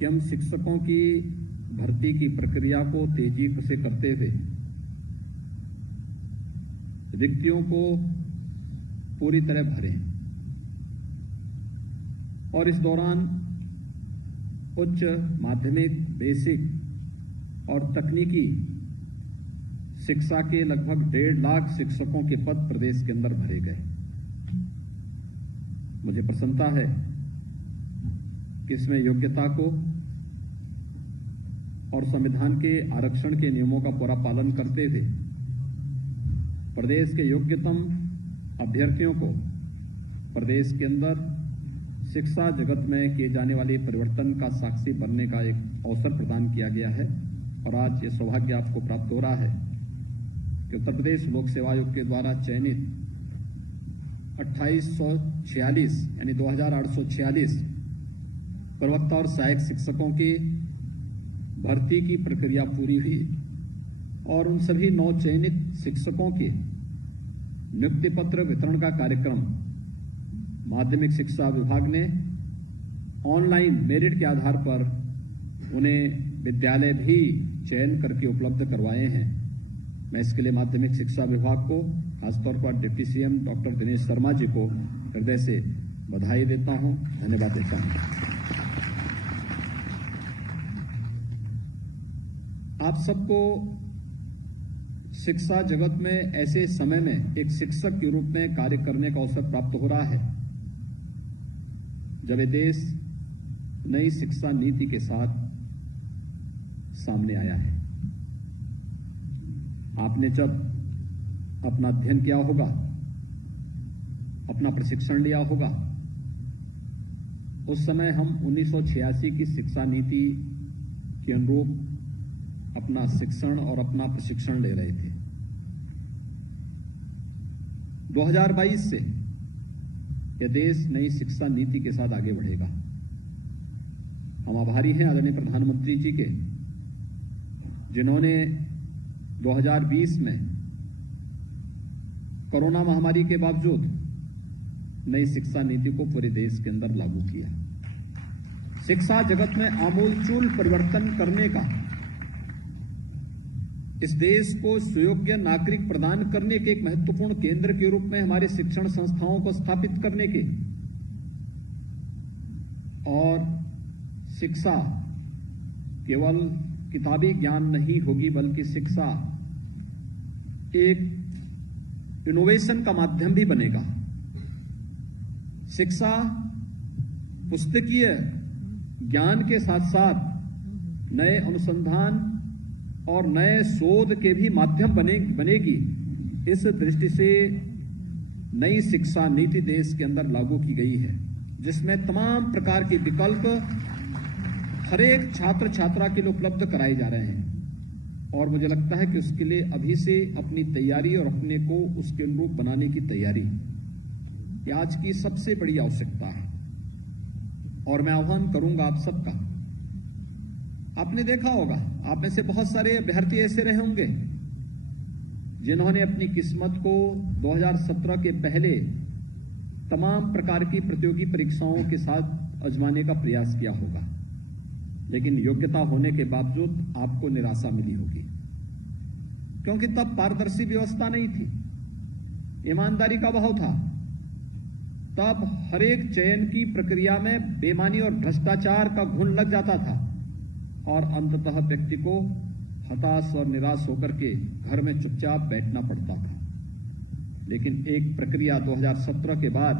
कि हम शिक्षकों की भर्ती की प्रक्रिया को तेजी से करते हुए रिक्तियों को पूरी तरह भरें और इस दौरान उच्च माध्यमिक, बेसिक और तकनीकी शिक्षा के लगभग 1.5 लाख शिक्षकों के पद प्रदेश के अंदर भरे गए। मुझे प्रसन्नता है कि इसमें योग्यता को और संविधान के आरक्षण के नियमों का पूरा पालन करते हुए प्रदेश के योग्यतम अभ्यर्थियों को प्रदेश के अंदर शिक्षा जगत में किए जाने वाले परिवर्तन का साक्षी बनने का एक अवसर प्रदान किया गया है। और आज ये सौभाग्य आपको प्राप्त हो रहा है कि उत्तर प्रदेश लोक सेवा आयोग के द्वारा चयनित 2846 यानी 2846 प्रवक्ता और सहायक शिक्षकों की भर्ती की प्रक्रिया पूरी हुई और उन सभी 9 चयनित शिक्षकों के नियुक्ति पत्र वितरण का कार्यक्रम माध्यमिक शिक्षा विभाग ने ऑनलाइन मेरिट के आधार पर उन्हें विद्यालय भी चयन करके उपलब्ध करवाए हैं। मैं इसके लिए माध्यमिक शिक्षा विभाग को, खासतौर पर deputy CM doctor Dinesh Sharma ji को हृदय से बधाई देता हूं, धन्यवाद देता हूं। आप सबको शिक्षा जगत में ऐसे समय में एक शिक्षक के रूप में कार्य करने का अवसर प्राप्त हो रहा है जब ये देश नई शिक्षा नीति के साथ सामने आया है। आपने जब अपना अध्ययन किया होगा, अपना प्रशिक्षण लिया होगा, उस समय हम 1986 की शिक्षा नीति के अनुरूप अपना शिक्षण और अपना प्रशिक्षण ले रहे थे। 2022 से यह देश नई शिक्षा नीति के साथ आगे बढ़ेगा। हम आभारी हैं आदरणीय प्रधानमंत्री जी के, जिन्होंने 2020 में कोरोना महामारी के बावजूद नई शिक्षा नीति को पूरे देश के अंदर लागू किया। शिक्षा जगत में आमूलचूल परिवर्तन करने का, इस देश को सुयोग्य नागरिक प्रदान करने के एक महत्वपूर्ण केंद्र के रूप में हमारे शिक्षण संस्थाओं को स्थापित करने के और शिक्षा केवल किताबी ज्ञान नहीं होगी बल्कि शिक्षा एक इनोवेशन का माध्यम भी बनेगा। शिक्षा पुस्तकीय ज्ञान के साथ साथ नए अनुसंधान और नए शोध के भी माध्यम बनेगी। इस दृष्टि से नई शिक्षा नीति देश के अंदर लागू की गई है, जिसमें तमाम प्रकार के विकल्प हर एक छात्र छात्रा के लिए उपलब्ध कराए जा रहे हैं। और मुझे लगता है कि उसके लिए अभी से अपनी तैयारी और अपने को उसके अनुरूप बनाने की तैयारी ये आज की सबसे बड़ी आवश्यकता है। और मैं आह्वान करूंगा आप सबका, आपने देखा होगा, आप में से बहुत सारे अभ्यर्थी ऐसे रहे होंगे जिन्होंने अपनी किस्मत को 2017 के पहले तमाम प्रकार की प्रतियोगी परीक्षाओं के साथ आजमाने का प्रयास किया होगा, लेकिन योग्यता होने के बावजूद आपको निराशा मिली होगी, क्योंकि तब पारदर्शी व्यवस्था नहीं थी, ईमानदारी का अभाव था। तब हर एक चयन की प्रक्रिया में बेईमानी और भ्रष्टाचार का घुन लग जाता था और अंततः व्यक्ति को हताश और निराश होकर के घर में चुपचाप बैठना पड़ता था। लेकिन एक प्रक्रिया 2017 के बाद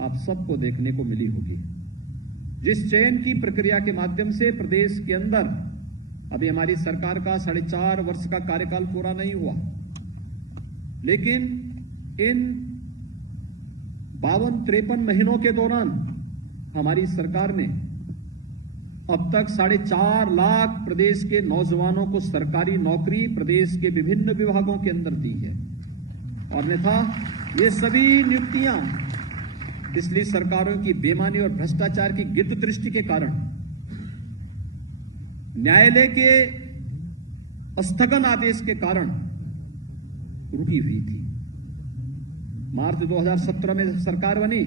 आप सबको देखने को मिली होगी, जिस चयन की प्रक्रिया के माध्यम से प्रदेश के अंदर अभी हमारी सरकार का 4.5 वर्ष का कार्यकाल पूरा नहीं हुआ, लेकिन इन 52-53 महीनों के दौरान हमारी सरकार ने अब तक 4.5 लाख प्रदेश के नौजवानों को सरकारी नौकरी प्रदेश के विभिन्न विभागों के अंदर दी है। और अन्यथा ये सभी नियुक्तियां पिछली सरकारों की बेईमानी और भ्रष्टाचार की गिद्ध दृष्टि के कारण, न्यायालय के स्थगन आदेश के कारण रुकी हुई थी। मार्च 2017 में सरकार बनी,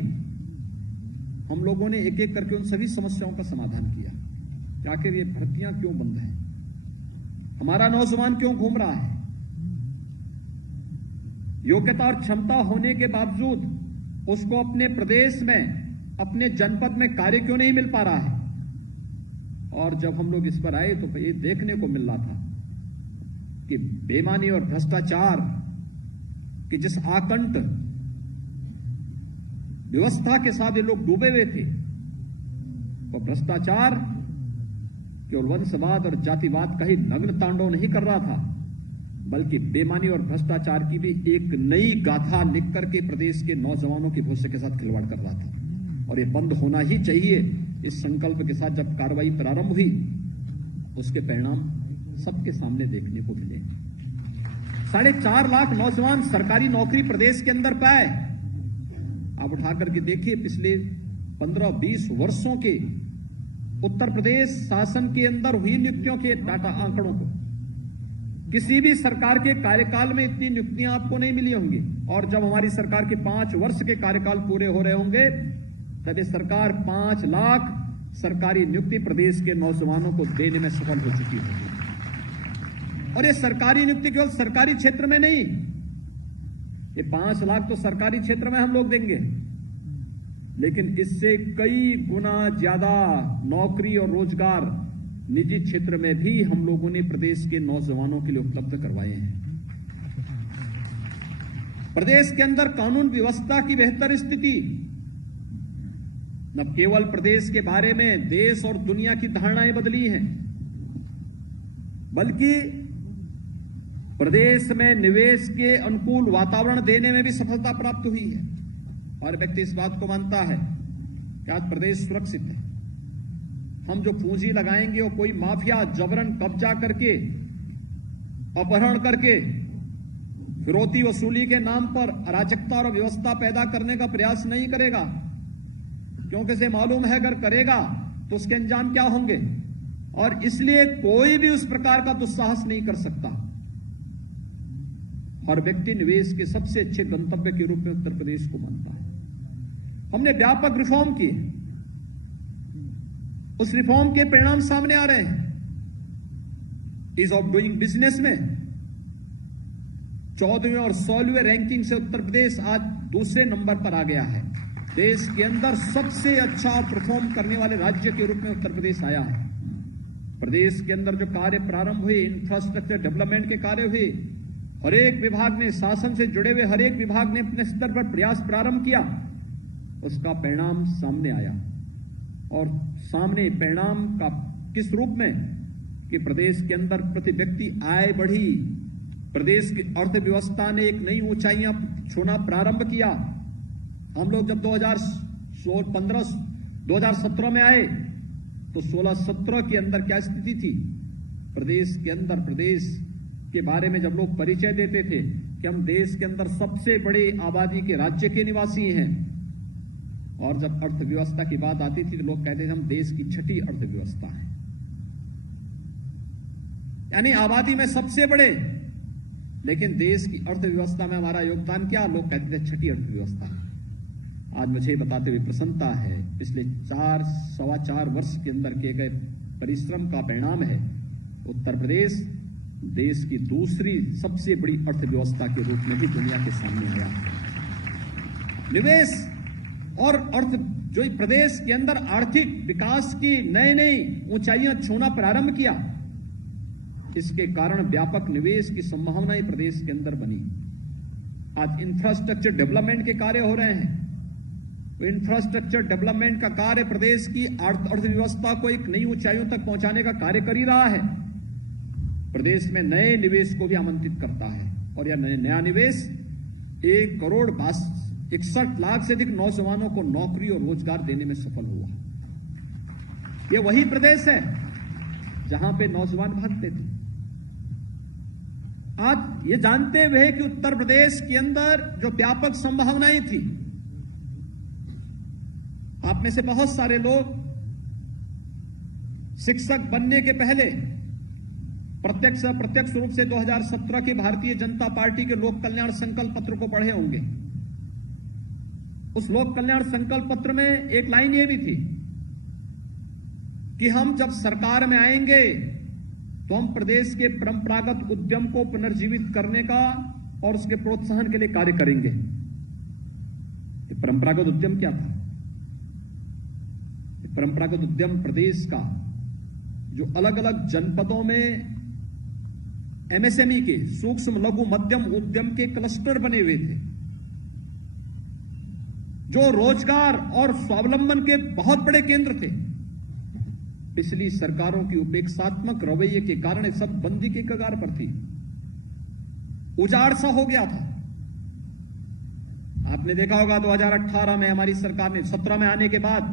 हम लोगों ने एक एक करके उन सभी समस्याओं का समाधान किया। कि आखिर ये भर्तियां क्यों बंद हैं, हमारा नौजवान क्यों घूम रहा है, योग्यता और क्षमता होने के बावजूद उसको अपने प्रदेश में, अपने जनपद में कार्य क्यों नहीं मिल पा रहा है। और जब हम लोग इस पर आए तो ये देखने को मिल रहा था कि बेईमानी और भ्रष्टाचार कि जिस आकंठ व्यवस्था के साथ ये लोग डूबे हुए थे, वो भ्रष्टाचार केवल वंशवाद और जातिवाद का ही नग्न तांडव नहीं कर रहा था, बल्कि बेईमानी और भ्रष्टाचार की भी एक नई गाथा लिख करके प्रदेश के नौजवानों के भविष्य के साथ खिलवाड़ कर रहा था। और ये बंद होना ही चाहिए। इस संकल्प के साथ जब कार्रवाई प्रारंभ हुई, उसके परिणाम सबके सामने देखने को मिले। 4.5 लाख नौजवान सरकारी नौकरी प्रदेश के अंदर पाए। आप उठा करके देखिए, पिछले 15-20 वर्षों के उत्तर प्रदेश शासन के अंदर हुई नियुक्तियों के डाटा आंकड़ों को, किसी भी सरकार के कार्यकाल में इतनी नियुक्तियां आपको नहीं मिली होंगी। और जब हमारी सरकार के 5 वर्ष के कार्यकाल पूरे हो रहे होंगे, तब ये सरकार 5 लाख सरकारी नियुक्ति प्रदेश के नौजवानों को देने में सफल हो चुकी होगी। और ये सरकारी नियुक्ति केवल सरकारी क्षेत्र में नहीं, ये 5 लाख तो सरकारी क्षेत्र में हम लोग देंगे, लेकिन इससे कई गुना ज्यादा नौकरी और रोजगार निजी क्षेत्र में भी हम लोगों ने प्रदेश के नौजवानों के लिए उपलब्ध करवाए हैं। प्रदेश के अंदर कानून व्यवस्था की बेहतर स्थिति न केवल प्रदेश के बारे में देश और दुनिया की धारणाएं बदली हैं, बल्कि प्रदेश में निवेश के अनुकूल वातावरण देने में भी सफलता प्राप्त हुई है। और व्यक्ति इस बात को मानता है कि आज प्रदेश सुरक्षित है। हम जो पूंजी लगाएंगे वो कोई माफिया जबरन कब्जा करके, अपहरण करके, फिरौती वसूली के नाम पर अराजकता और अव्यवस्था पैदा करने का प्रयास नहीं करेगा, क्योंकि इसे मालूम है अगर करेगा तो उसके अंजाम क्या होंगे। और इसलिए कोई भी उस प्रकार का दुस्साहस नहीं कर सकता। हर व्यक्ति निवेश के सबसे अच्छे गंतव्य के रूप में उत्तर प्रदेश को मानता है। हमने व्यापक रिफॉर्म किए, उस रिफॉर्म के परिणाम सामने आ रहे हैं। ईज ऑफ डूइंग बिजनेस में 14वें और 16वें रैंकिंग से उत्तर प्रदेश आज दूसरे नंबर पर आ गया है। देश के अंदर सबसे अच्छा परफॉर्म करने वाले राज्य के रूप में उत्तर प्रदेश आया है। प्रदेश के अंदर जो कार्य प्रारंभ हुए, इंफ्रास्ट्रक्चर डेवलपमेंट के कार्य हुए, हर एक विभाग ने, शासन से जुड़े हुए हर एक विभाग ने अपने स्तर पर प्रयास प्रारंभ किया, उसका परिणाम सामने आया। और सामने परिणाम का किस रूप में कि प्रदेश के अंदर प्रति व्यक्ति आय बढ़ी, प्रदेश की अर्थव्यवस्था ने एक नई ऊंचाइयां छूना प्रारंभ किया। हम लोग जब 2017 में आए तो 16-17 के अंदर क्या स्थिति थी प्रदेश के अंदर। प्रदेश के बारे में जब लोग परिचय देते थे कि हम देश के अंदर सबसे बड़े आबादी के राज्य के निवासी हैं, और जब अर्थव्यवस्था की बात आती थी तो लोग कहते थे हम देश की 6ठी अर्थव्यवस्था है, यानी आबादी में सबसे बड़े, लेकिन देश की अर्थव्यवस्था में हमारा योगदान क्या, लोग कहते थे 6ठी अर्थव्यवस्था है। आज मुझे बताते हुए प्रसन्नता है, पिछले 4-4.25 वर्ष के अंदर किए गए परिश्रम का परिणाम है उत्तर प्रदेश देश की दूसरी सबसे बड़ी अर्थव्यवस्था के रूप में भी दुनिया के सामने आया। निवेश और अर्थ जो प्रदेश के अंदर आर्थिक विकास की नई ऊंचाइयां छूना प्रारंभ किया, इसके कारण व्यापक निवेश की संभावनाएं प्रदेश के अंदर बनी। आज इंफ्रास्ट्रक्चर डेवलपमेंट के कार्य हो रहे हैं। तो इंफ्रास्ट्रक्चर डेवलपमेंट का कार्य प्रदेश की अर्थव्यवस्था को एक नई ऊंचाइयों तक पहुंचाने का कार्य कर ही रहा है। प्रदेश में नए निवेश को भी आमंत्रित करता है, और यह नया निवेश 1,61 लाख से अधिक नौजवानों को नौकरी और रोजगार देने में सफल हुआ। यह वही प्रदेश है जहां पे नौजवान भागते थे। आज ये जानते हुए कि उत्तर प्रदेश के अंदर जो व्यापक संभावनाएं थी, आप में से बहुत सारे लोग शिक्षक बनने के पहले प्रत्यक्ष अप्रत्यक्ष रूप से 2017 के भारतीय जनता पार्टी के लोक कल्याण संकल्प पत्र को पढ़े होंगे। उस लोक कल्याण संकल्प पत्र में एक लाइन ये भी थी कि हम जब सरकार में आएंगे तो हम प्रदेश के परंपरागत उद्यम को पुनर्जीवित करने का और उसके प्रोत्साहन के लिए कार्य करेंगे। परंपरागत उद्यम क्या था? परंपरागत उद्यम प्रदेश का जो अलग अलग जनपदों में एमएसएमई के, सूक्ष्म लघु मध्यम उद्यम के क्लस्टर बने हुए थे, जो रोजगार और स्वावलंबन के बहुत बड़े केंद्र थे। पिछली सरकारों की उपेक्षात्मक रवैये के कारण ये सब बंदी के कगार पर थी, उजाड़ सा हो गया था। आपने देखा होगा 2018 में हमारी सरकार ने 17 में आने के बाद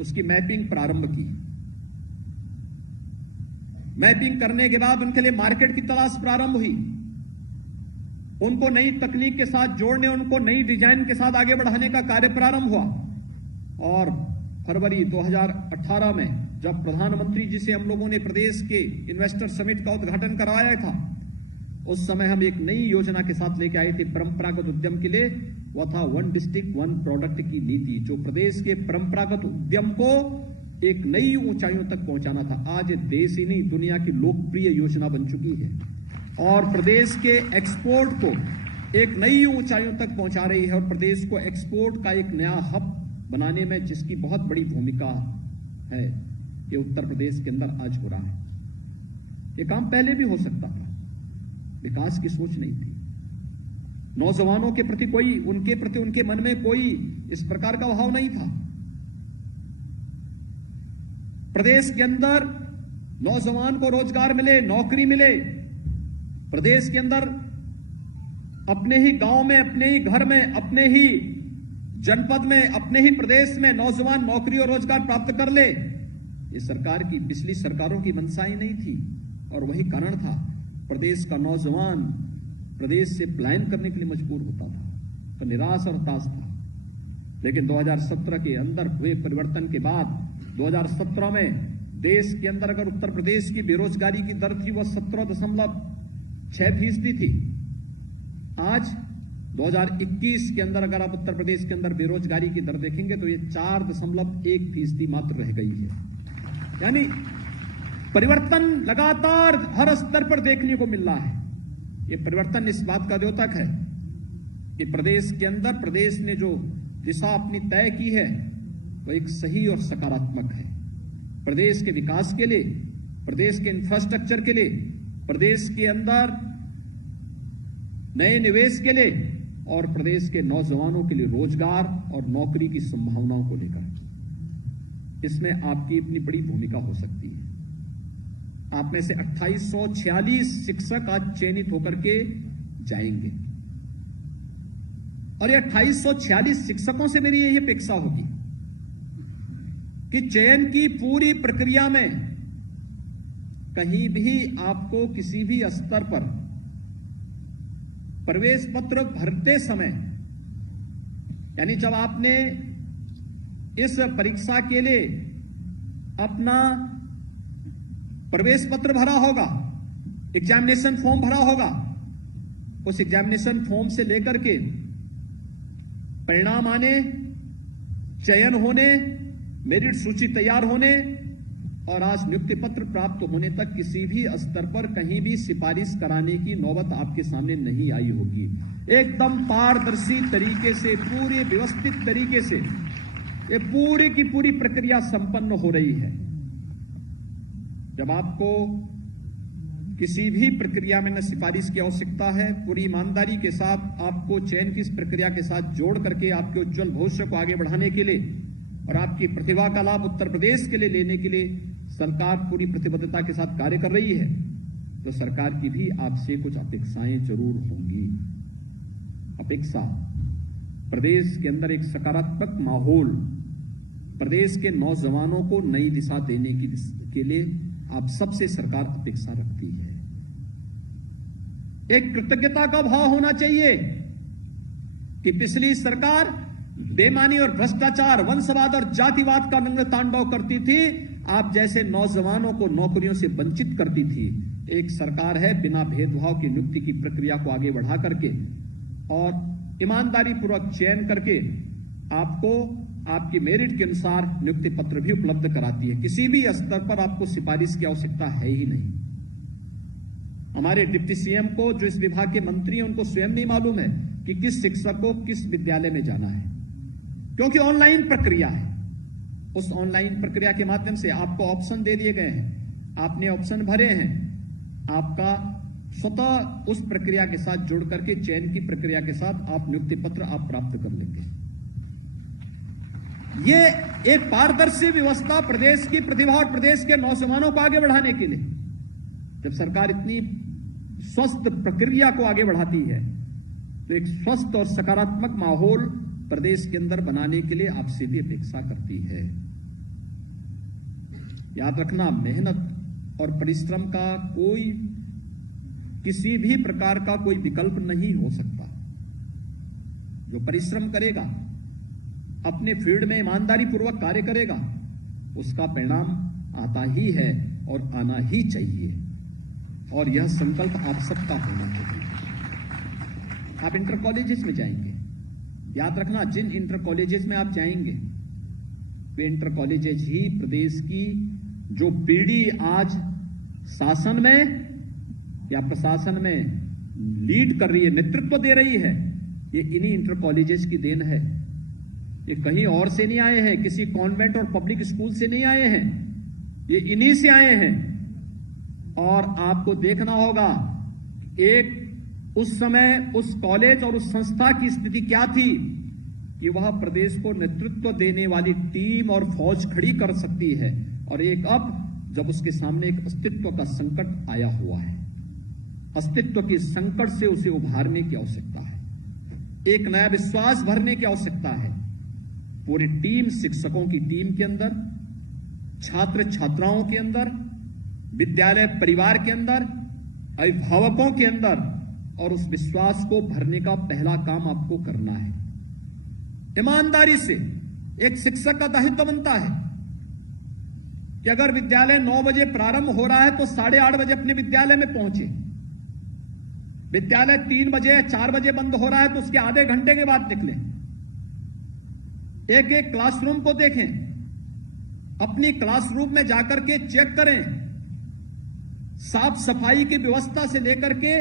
उसकी मैपिंग प्रारंभ की। मैपिंग करने के बाद उनके लिए मार्केट की तलाश प्रारंभ हुई, उनको नई तकनीक के साथ जोड़ने, उनको नई डिजाइन के साथ आगे बढ़ाने का कार्य प्रारंभ हुआ। और फरवरी 2018 में जब प्रधानमंत्री जी से हम लोगों ने प्रदेश के इन्वेस्टर समिट का उद्घाटन करवाया था, उस समय हम एक नई योजना के साथ लेके आए थे परंपरागत उद्यम के लिए। वह था 1 डिस्ट्रिक्ट 1 प्रोडक्ट की नीति, जो प्रदेश के परंपरागत उद्यम को एक नई ऊंचाइयों तक पहुंचाना था। आज देश ही नहीं, दुनिया की लोकप्रिय योजना बन चुकी है और प्रदेश के एक्सपोर्ट को एक नई ऊंचाइयों तक पहुंचा रही है और प्रदेश को एक्सपोर्ट का एक नया हब बनाने में जिसकी बहुत बड़ी भूमिका है, ये उत्तर प्रदेश के अंदर आज हो रहा है। ये काम पहले भी हो सकता था, विकास की सोच नहीं थी। नौजवानों के प्रति कोई, उनके प्रति उनके मन में कोई इस प्रकार का भाव नहीं था। प्रदेश के अंदर नौजवान को रोजगार मिले, नौकरी मिले, प्रदेश के अंदर अपने ही गांव में, अपने ही घर में, अपने ही जनपद में, अपने ही प्रदेश में नौजवान नौकरी और रोजगार प्राप्त कर ले, ये सरकार की, पिछली सरकारों की मंशा ही नहीं थी। और वही कारण था प्रदेश का नौजवान प्रदेश से पलायन करने के लिए मजबूर होता था, तो निराश और हताश था। लेकिन 2017 के अंदर हुए परिवर्तन के बाद 2017 में देश के अंदर अगर उत्तर प्रदेश की बेरोजगारी की दर थी वह 17.6% थी। आज 2021 के अंदर अगर आप उत्तर प्रदेश के अंदर बेरोजगारी की दर देखेंगे तो ये 4.1% मात्र रह गई है। यानी परिवर्तन लगातार हर स्तर पर देखने को मिल रहा है। ये परिवर्तन इस बात का द्योतक है कि प्रदेश के अंदर प्रदेश ने जो दिशा अपनी तय की है वो एक सही और सकारात्मक है। प्रदेश के विकास के लिए, प्रदेश के इंफ्रास्ट्रक्चर के लिए, प्रदेश के अंदर नए निवेश के लिए और प्रदेश के नौजवानों के लिए रोजगार और नौकरी की संभावनाओं को लेकर इसमें आपकी अपनी बड़ी भूमिका हो सकती है। आप में से 2846 शिक्षक आज चयनित होकर के जाएंगे और ये 2846 शिक्षकों से मेरी यही अपेक्षा होगी कि चयन की पूरी प्रक्रिया में कहीं भी आपको किसी भी स्तर पर प्रवेश पत्र भरते समय, यानी जब आपने इस परीक्षा के लिए अपना प्रवेश पत्र भरा होगा, एग्जामिनेशन फॉर्म भरा होगा, उस एग्जामिनेशन फॉर्म से लेकर के परिणाम आने, चयन होने, मेरिट सूची तैयार होने और आज नियुक्ति पत्र प्राप्त होने तक किसी भी स्तर पर कहीं भी सिफारिश कराने की नौबत आपके सामने नहीं आई होगी। एकदम पारदर्शी तरीके से, पूरे व्यवस्थित तरीके से ये पूरी की पूरी प्रक्रिया संपन्न हो रही है। जब आपको किसी भी प्रक्रिया में न सिफारिश की आवश्यकता है, पूरी ईमानदारी के साथ आपको चयन की इस प्रक्रिया के साथ जोड़ करके आपके उज्जवल भविष्य को आगे बढ़ाने के लिए और आपकी प्रतिभा का लाभ उत्तर प्रदेश के लिए लेने के लिए सरकार पूरी प्रतिबद्धता के साथ कार्य कर रही है, तो सरकार की भी आपसे कुछ अपेक्षाएं जरूर होंगी। अपेक्षा प्रदेश के अंदर एक सकारात्मक माहौल, प्रदेश के नौजवानों को नई दिशा देने के लिए आप सबसे सरकार अपेक्षा रखती है। एक कृतज्ञता का भाव होना चाहिए कि पिछली सरकार बेईमानी और भ्रष्टाचार, वंशवाद और जातिवाद का नग्न तांडव करती थी, आप जैसे नौजवानों को नौकरियों से वंचित करती थी। एक सरकार है बिना भेदभाव की नियुक्ति की प्रक्रिया को आगे बढ़ा करके और ईमानदारी पूर्वक चयन करके आपको आपकी मेरिट के अनुसार नियुक्ति पत्र भी उपलब्ध कराती है। किसी भी स्तर पर आपको सिफारिश की आवश्यकता है ही नहीं। हमारे डिप्टी सीएम को, जो इस विभाग के मंत्री हैं, उनको स्वयं नहीं मालूम है कि किस शिक्षक को किस विद्यालय में जाना है, क्योंकि ऑनलाइन प्रक्रिया है। उस ऑनलाइन प्रक्रिया के माध्यम से आपको ऑप्शन दे दिए गए हैं, आपने ऑप्शन भरे हैं, आपका स्वतः उस प्रक्रिया के साथ जुड़ करके चयन की प्रक्रिया के साथ आप नियुक्ति पत्र आप प्राप्त कर लेंगे। ये एक पारदर्शी व्यवस्था प्रदेश की प्रतिभा और प्रदेश के नौजवानों को आगे बढ़ाने के लिए, जब सरकार इतनी स्वस्थ प्रक्रिया को आगे बढ़ाती है, तो एक स्वस्थ और सकारात्मक माहौल प्रदेश के अंदर बनाने के लिए आपसे भी अपेक्षा करती है। याद रखना, मेहनत और परिश्रम का कोई किसी भी प्रकार का कोई विकल्प नहीं हो सकता। जो परिश्रम करेगा, अपने फील्ड में ईमानदारी पूर्वक कार्य करेगा, उसका परिणाम आता ही है और आना ही चाहिए। और यह संकल्प आप सबका होना चाहिए। आप इंटर कॉलेजेस में जाएंगे, याद रखना, जिन इंटर कॉलेजेस में आप जाएंगे, वे इंटर कॉलेजेस ही प्रदेश की जो पीढ़ी आज शासन में या प्रशासन में लीड कर रही है, नेतृत्व दे रही है, ये इन्हीं इंटर कॉलेजेस की देन है। ये कहीं और से नहीं आए हैं, किसी कॉन्वेंट और पब्लिक स्कूल से नहीं आए हैं, ये इन्हीं से आए हैं। और आपको देखना होगा, एक उस समय उस कॉलेज और उस संस्था की स्थिति क्या थी कि वह प्रदेश को नेतृत्व देने वाली टीम और फौज खड़ी कर सकती है, और एक अब जब उसके सामने एक अस्तित्व का संकट आया हुआ है, अस्तित्व के संकट से उसे उभारने की आवश्यकता है, एक नया विश्वास भरने की आवश्यकता है। पूरी टीम, शिक्षकों की टीम के अंदर, छात्र छात्राओं के अंदर, विद्यालय परिवार के अंदर, अभिभावकों के अंदर, और उस विश्वास को भरने का पहला काम आपको करना है। ईमानदारी से एक शिक्षक का दायित्व बनता है कि अगर विद्यालय 9 बजे प्रारंभ हो रहा है तो 8:30 बजे अपने विद्यालय में पहुंचे। विद्यालय 3 बजे 4 बजे बंद हो रहा है तो उसके आधे घंटे के बाद निकले। एक एक क्लासरूम को देखें, अपनी क्लासरूम में जाकर के चेक करें, साफ सफाई की व्यवस्था से लेकर के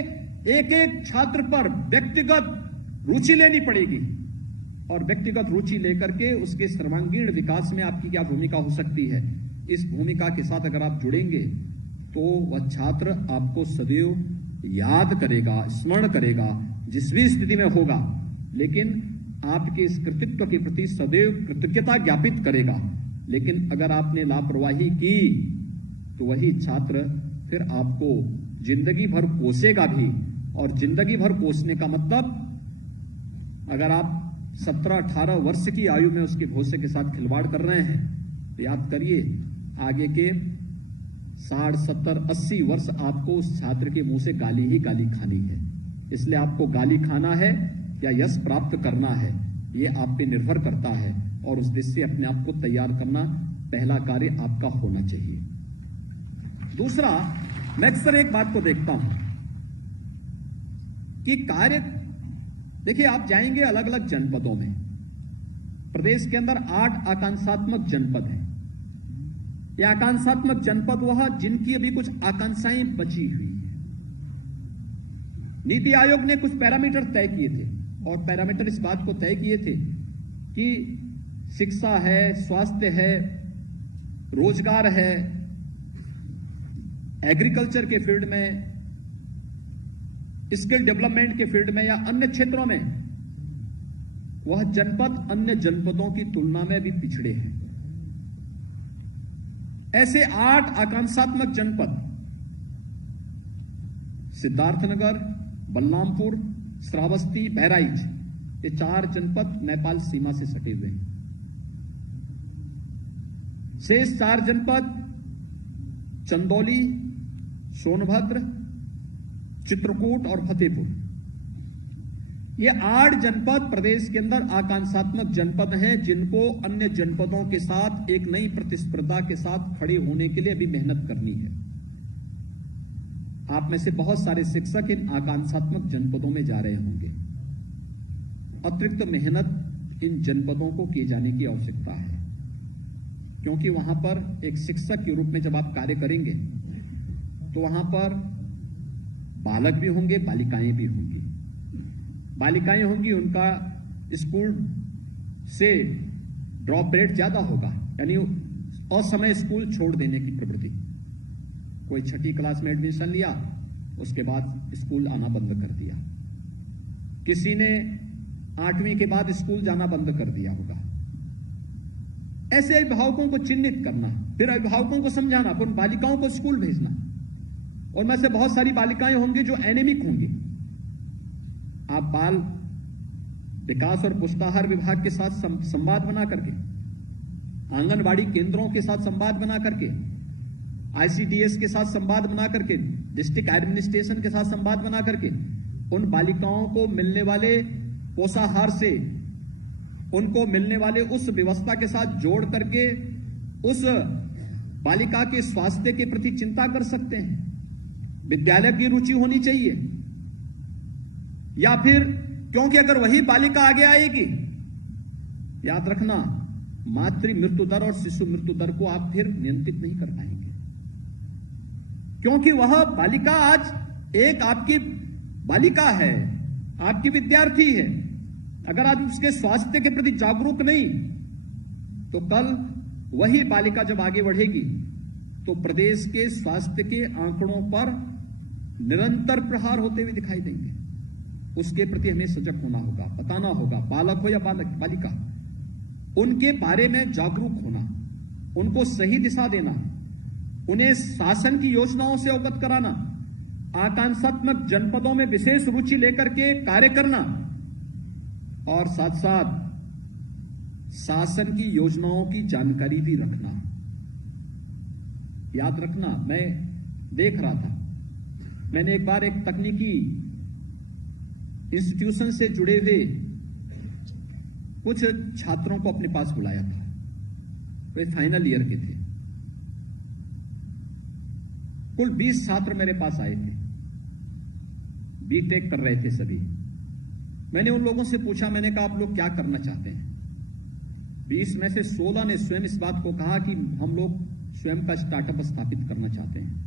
एक एक छात्र पर व्यक्तिगत रुचि लेनी पड़ेगी, और व्यक्तिगत रुचि लेकर के उसके सर्वांगीण विकास में आपकी क्या भूमिका हो सकती है, इस भूमिका के साथ अगर आप जुड़ेंगे तो वह छात्र आपको सदैव याद करेगा, स्मरण करेगा, जिस भी स्थिति में होगा, लेकिन आपके इस कृतित्व के प्रति सदैव कृतज्ञता ज्ञापित करेगा। लेकिन अगर आपने लापरवाही की तो वही छात्र फिर आपको जिंदगी भर कोसेगा भी, और जिंदगी भर कोसने का मतलब, अगर आप 17-18 वर्ष की आयु में उसके भविष्य के साथ खिलवाड़ कर रहे हैं तो याद करिए, आगे के 60, 70, 80 वर्ष आपको उस छात्र के मुंह से गाली ही गाली खानी है। इसलिए आपको गाली खाना है या यश प्राप्त करना है, ये आप पे निर्भर करता है, और उस दिशा से अपने आप को तैयार करना पहला कार्य आपका होना चाहिए। दूसरा, मैं अक्सर एक बात को देखता हूं कि कार्य, देखिए, आप जाएंगे अलग अलग जनपदों में, प्रदेश के अंदर 8 आकांक्षात्मक जनपद हैं। ये आकांक्षात्मक जनपद वह जिनकी अभी कुछ आकांक्षाएं बची हुई है। नीति आयोग ने कुछ पैरामीटर तय किए थे, और पैरामीटर इस बात को तय किए थे कि शिक्षा है, स्वास्थ्य है, रोजगार है, एग्रीकल्चर के फील्ड में, स्किल डेवलपमेंट के फील्ड में या अन्य क्षेत्रों में वह जनपद अन्य जनपदों की तुलना में भी पिछड़े हैं। ऐसे 8 आकांक्षात्मक जनपद सिद्धार्थनगर, बलरामपुर, श्रावस्ती, बहराइच, ये 4 जनपद नेपाल सीमा से सटे हुए हैं। शेष 4 जनपद चंदौली, सोनभद्र, चित्रकूट और फतेहपुर, ये 8 जनपद प्रदेश के अंदर आकांक्षात्मक जनपद हैं, जिनको अन्य जनपदों के साथ एक नई प्रतिस्पर्धा के साथ खड़े होने के लिए अभी मेहनत करनी है। आप में से बहुत सारे शिक्षक इन आकांक्षात्मक जनपदों में जा रहे होंगे। अतिरिक्त मेहनत इन जनपदों को किए जाने की आवश्यकता है, क्योंकि वहां पर एक शिक्षक के रूप में जब आप कार्य करेंगे तो वहां पर बालक भी होंगे, बालिकाएं भी होंगी। बालिकाएं होंगी, उनका स्कूल से ड्रॉप रेट ज्यादा होगा, यानी असमय स्कूल छोड़ देने की प्रवृत्ति। कोई 6ठी क्लास में एडमिशन लिया, उसके बाद स्कूल आना बंद कर दिया। किसी ने 8वीं के बाद स्कूल जाना बंद कर दिया होगा। ऐसे अभिभावकों को चिन्हित करना, फिर अभिभावकों को समझाना, फिर उन बालिकाओं को स्कूल भेजना। और में से बहुत सारी बालिकाएं होंगी जो एनेमिक होंगी। आप बाल विकास और पुष्टाहार विभाग के साथ संवाद बना करके, आंगनबाड़ी केंद्रों के साथ संवाद बना करके, आईसीडीएस के साथ संवाद बना करके, डिस्ट्रिक्ट एडमिनिस्ट्रेशन के साथ संवाद बना करके उन बालिकाओं को मिलने वाले पोषाहार से, उनको मिलने वाले उस व्यवस्था के साथ जोड़ करके उस बालिका के स्वास्थ्य के प्रति चिंता कर सकते हैं। विद्यालय की रुचि होनी चाहिए, या फिर क्योंकि अगर वही बालिका आगे आएगी, याद रखना, मातृ मृत्यु दर और शिशु मृत्यु दर को आप फिर नियंत्रित नहीं कर पाएंगे, क्योंकि वह बालिका आज एक आपकी बालिका है, आपकी विद्यार्थी है। अगर आज उसके स्वास्थ्य के प्रति जागरूक नहीं, तो कल वही बालिका जब आगे बढ़ेगी तो प्रदेश के स्वास्थ्य के आंकड़ों पर निरंतर प्रहार होते हुए दिखाई देंगे। उसके प्रति हमें सजग होना होगा, बताना होगा, बालक हो या बालिका, उनके बारे में जागरूक होना, उनको सही दिशा देना, उन्हें शासन की योजनाओं से अवगत कराना, आकांक्षात्मक जनपदों में विशेष रुचि लेकर के कार्य करना, और साथ साथ शासन की योजनाओं की जानकारी भी रखना। याद रखना, मैं देख रहा था, मैंने एक बार एक तकनीकी इंस्टीट्यूशन से जुड़े हुए कुछ छात्रों को अपने पास बुलाया था। वे फाइनल ईयर के थे। कुल 20 छात्र मेरे पास आए थे, बीटेक कर रहे थे सभी। मैंने उन लोगों से पूछा, मैंने कहा आप लोग क्या करना चाहते हैं? 20 में से 16 ने स्वयं इस बात को कहा कि हम लोग स्वयं का स्टार्टअप स्थापित करना चाहते हैं।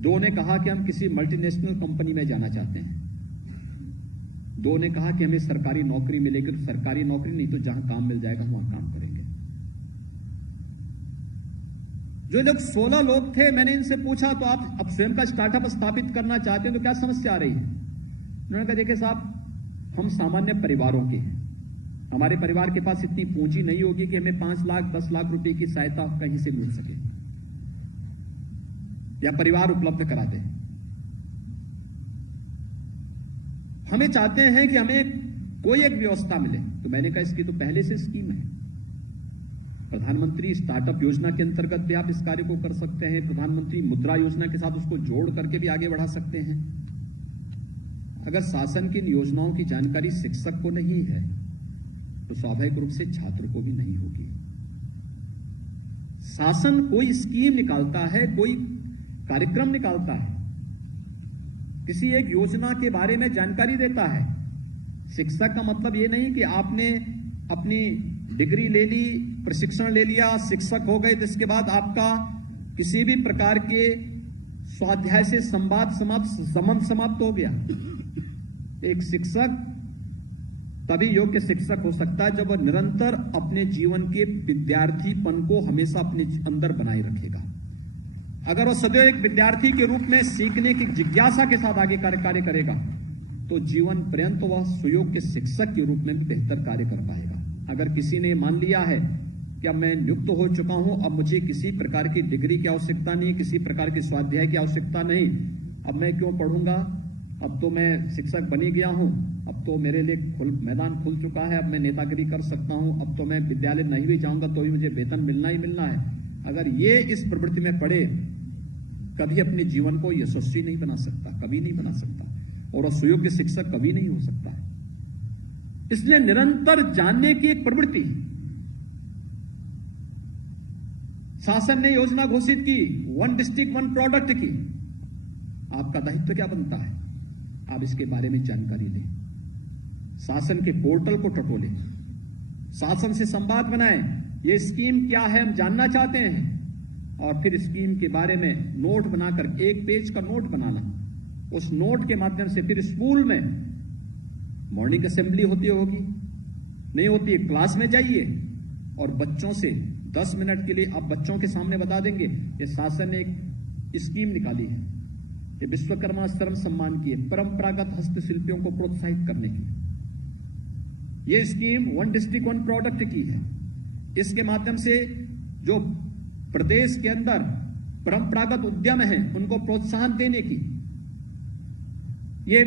2 ने कहा कि हम किसी मल्टीनेशनल कंपनी में जाना चाहते हैं। 2 ने कहा कि हमें सरकारी नौकरी मिलेगी, तो सरकारी नौकरी नहीं तो जहां काम मिल जाएगा वहां काम करेंगे। जो लोग 16 लोग थे, मैंने इनसे पूछा तो आप अब स्वयं का स्टार्टअप स्थापित करना चाहते हैं तो क्या समस्या आ रही है? उन्होंने कहा देखिए साहब, हम सामान्य परिवारों के हैं, हमारे परिवार के पास इतनी पूंजी नहीं होगी कि हमें 5 लाख 10 लाख रुपए की सहायता कहीं से मिल सके या परिवार उपलब्ध करा दे। हमें चाहते हैं कि हमें कोई एक व्यवस्था मिले। तो मैंने कहा इसकी तो पहले से स्कीम है, प्रधानमंत्री स्टार्टअप योजना के अंतर्गत भी आप इस कार्य को कर सकते हैं, प्रधानमंत्री मुद्रा योजना के साथ उसको जोड़ करके भी आगे बढ़ा सकते हैं। अगर शासन की इन योजनाओं की जानकारी शिक्षक को नहीं है तो स्वाभाविक रूप से छात्र को भी नहीं होगी। शासन कोई स्कीम निकालता है, कोई कार्यक्रम निकालता है, किसी एक योजना के बारे में जानकारी देता है। शिक्षक का मतलब यह नहीं कि आपने अपनी डिग्री ले ली, प्रशिक्षण ले लिया, शिक्षक हो गए तो इसके बाद आपका किसी भी प्रकार के स्वाध्याय से संबंध समाप्त हो गया। एक शिक्षक तभी योग्य शिक्षक हो सकता है जब वह निरंतर अपने जीवन के विद्यार्थीपन को हमेशा अपने अंदर बनाए रखेगा। अगर वह सदैव एक विद्यार्थी के रूप में सीखने की जिज्ञासा के साथ आगे कार्य करेगा तो जीवन पर्यंत वह सुयोग्य शिक्षक के रूप में भी बेहतर कार्य कर पाएगा। अगर किसी ने मान लिया है कि अब मैं नियुक्त हो चुका हूं, अब मुझे किसी प्रकार की डिग्री की आवश्यकता नहीं, किसी प्रकार के स्वाध्याय की आवश्यकता नहीं, अब मैं क्यों पढ़ूंगा, अब तो मैं शिक्षक बनी गया हूं, अब तो मेरे लिए मैदान खुल चुका है, अब मैं नेतागिरी कर सकता हूं, अब तो मैं विद्यालय नहीं भी जाऊंगा तो भी मुझे वेतन मिलना ही मिलना है। अगर ये इस प्रवृत्ति में पड़े, कभी अपने जीवन को यशस्वी नहीं बना सकता, कभी नहीं बना सकता, और सुयोग्य शिक्षक कभी नहीं हो सकता है। इसलिए निरंतर जानने की एक प्रवृत्ति। शासन ने योजना घोषित की 1 डिस्ट्रिक्ट 1 प्रोडक्ट की, आपका दायित्व क्या बनता है? आप इसके बारे में जानकारी लें, शासन के पोर्टल को टटोले, शासन से संवाद बनाएं, ये स्कीम क्या है हम जानना चाहते हैं, और फिर स्कीम के बारे में नोट बनाकर, 1 पेज का नोट बनाना, उस नोट के माध्यम से फिर स्कूल में मॉर्निंग असेंबली होती होगी, नहीं होती है, क्लास में जाइए और बच्चों से 10 मिनट के लिए आप बच्चों के सामने बता देंगे ये शासन ने एक स्कीम निकाली है, ये विश्वकर्मा श्रम सम्मान की है, परंपरागत हस्तशिल्पियों को प्रोत्साहित करने की। ये स्कीम 1 डिस्ट्रिक्ट 1 प्रोडक्ट की है। इसके माध्यम से जो प्रदेश के अंदर परंपरागत उद्यम हैं उनको प्रोत्साहन देने की ये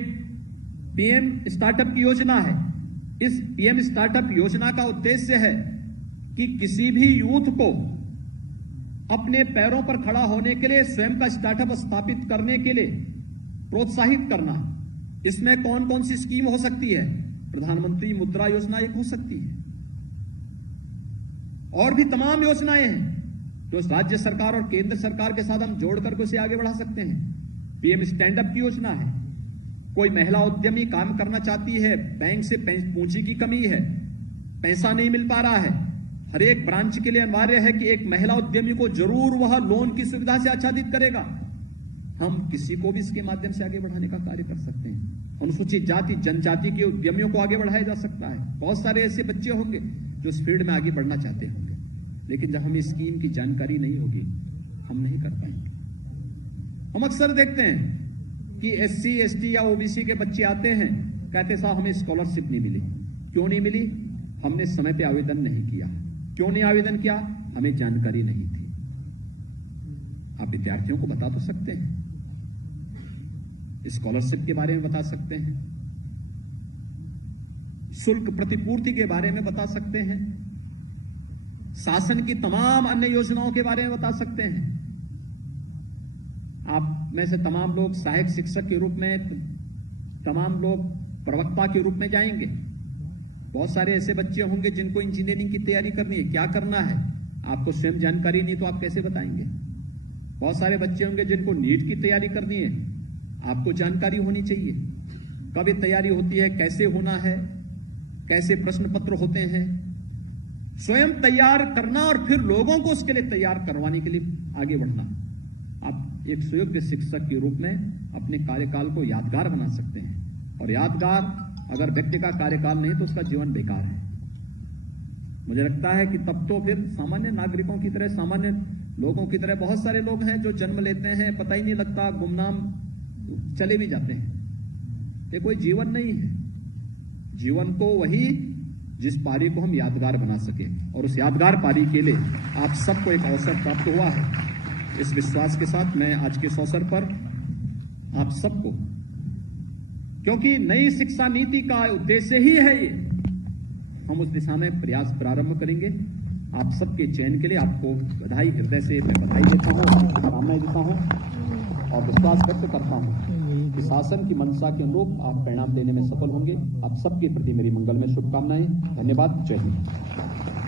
पीएम स्टार्टअप की योजना है। इस पीएम स्टार्टअप योजना का उद्देश्य है कि किसी भी यूथ को अपने पैरों पर खड़ा होने के लिए, स्वयं का स्टार्टअप स्थापित करने के लिए प्रोत्साहित करना। इसमें कौन कौन सी स्कीम हो सकती है? प्रधानमंत्री मुद्रा योजना एक हो सकती है, और भी तमाम योजनाएं हैं जो राज्य सरकार और केंद्र सरकार के साथ हम जोड़कर उसे आगे बढ़ा सकते हैं। पीएम स्टैंड अप की योजना है। कोई महिला उद्यमी काम करना चाहती है, बैंक से पूंजी की कमी है, पैसा नहीं मिल पा रहा है, हर एक ब्रांच के लिए अनिवार्य है कि एक महिला उद्यमी को जरूर वह लोन की सुविधा से आच्छादित करेगा। हम किसी को भी इसके माध्यम से आगे बढ़ाने का कार्य कर सकते हैं। अनुसूचित जाति जनजाति के उद्यमियों को आगे बढ़ाया जा सकता है। बहुत सारे ऐसे बच्चे होंगे जो इस फील्ड में आगे बढ़ना चाहते होंगे, लेकिन जब हमें स्कीम की जानकारी नहीं होगी हम नहीं कर पाएंगे। हम अक्सर देखते हैं कि SC ST या OBC के बच्चे आते हैं, कहते साहब हमें स्कॉलरशिप नहीं मिली। क्यों नहीं मिली? हमने समय पे आवेदन नहीं किया। क्यों नहीं आवेदन किया? हमें जानकारी नहीं थी। आप विद्यार्थियों को बता तो सकते हैं, स्कॉलरशिप के बारे में बता सकते हैं, शुल्क प्रतिपूर्ति के बारे में बता सकते हैं, शासन की तमाम अन्य योजनाओं के बारे में बता सकते हैं। आप में से तमाम लोग सहायक शिक्षक के रूप में, तमाम लोग प्रवक्ता के रूप में जाएंगे। बहुत सारे ऐसे बच्चे होंगे जिनको इंजीनियरिंग की तैयारी करनी है, क्या करना है आपको स्वयं जानकारी नहीं तो आप कैसे बताएंगे। बहुत सारे बच्चे होंगे जिनको नीट की तैयारी करनी है, आपको जानकारी होनी चाहिए कब ये तैयारी होती है, कैसे होना है, कैसे प्रश्न पत्र होते हैं। स्वयं तैयार करना और फिर लोगों को उसके लिए तैयार करवाने के लिए आगे बढ़ना। आप एक सुयोग्य शिक्षक के रूप में अपने कार्यकाल को यादगार बना सकते हैं, और यादगार अगर व्यक्ति का कार्यकाल नहीं तो उसका जीवन बेकार है। मुझे लगता है कि तब तो फिर सामान्य नागरिकों की तरह, सामान्य लोगों की तरह बहुत सारे लोग हैं जो जन्म लेते हैं, पता ही नहीं लगता, गुमनाम चले भी जाते हैं। ये कोई जीवन नहीं है। जीवन को वही जिस पारी को हम यादगार बना सके, और उस यादगार पारी के लिए आप सबको एक अवसर प्राप्त हुआ है। इस विश्वास के साथ मैं आज के इस अवसर पर आप सबको, क्योंकि नई शिक्षा नीति का उद्देश्य ही है ये, हम उस दिशा में प्रयास प्रारंभ करेंगे। आप सबके चयन के लिए आपको बधाई, हृदय से मैं बधाई देता हूँ, शुभकामनाएं देता हूँ, और विश्वास व्यक्त करता हूँ कि शासन की मंशा के अनुरूप आप परिणाम देने में सफल होंगे। आप सबके प्रति मेरी मंगलमय शुभकामनाएं। धन्यवाद। जय हिंद।